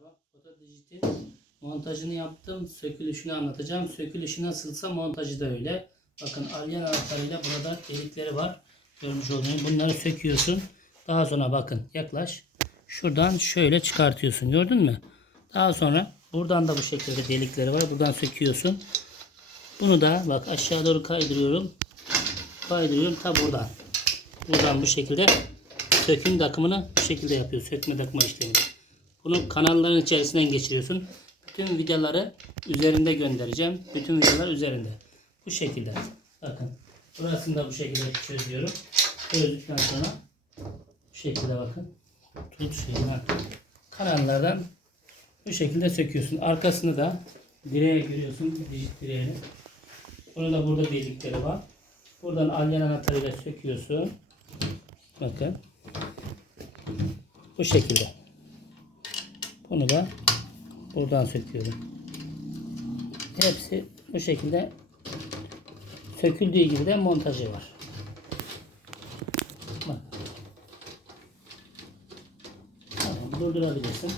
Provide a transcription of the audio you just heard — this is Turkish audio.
Merhaba, Foto Dijital montajını yaptım. Sökülüşünü anlatacağım. Sökülüşü nasılsa montajı da öyle. Bakın alyan anahtarıyla burada delikleri var. Görmüş olduğunuz bunları söküyorsun. Daha sonra bakın yaklaş. Şuradan şöyle çıkartıyorsun. Gördün mü? Daha sonra buradan da bu şekilde delikleri var. Buradan söküyorsun. Bunu da bak aşağı doğru kaydırıyorum. Kaydırıyorum ta buradan. Buradan bu şekilde söküm takımını bu şekilde yapıyor. Sökme takma işlemini. Bunu kanalların içerisinden geçiriyorsun. Bütün vidaları üzerinde göndereceğim. Bütün vidalar üzerinde. Bu şekilde. Bakın. Burasını da bu şekilde çözüyorum. Çözdükten sonra bu şekilde bakın. Tut şeyini. Kanallardan bu şekilde söküyorsun. Arkasını da direğe giriyorsun. Dijit direğini. Bunun da burada delikleri var. Buradan alyan anahtarıyla söküyorsun. Bakın. Bu şekilde. Bunu da buradan söküyorum. Hepsi bu şekilde söküldüğü gibi de montajı var. Bak. Tamam, durdurabilirsin.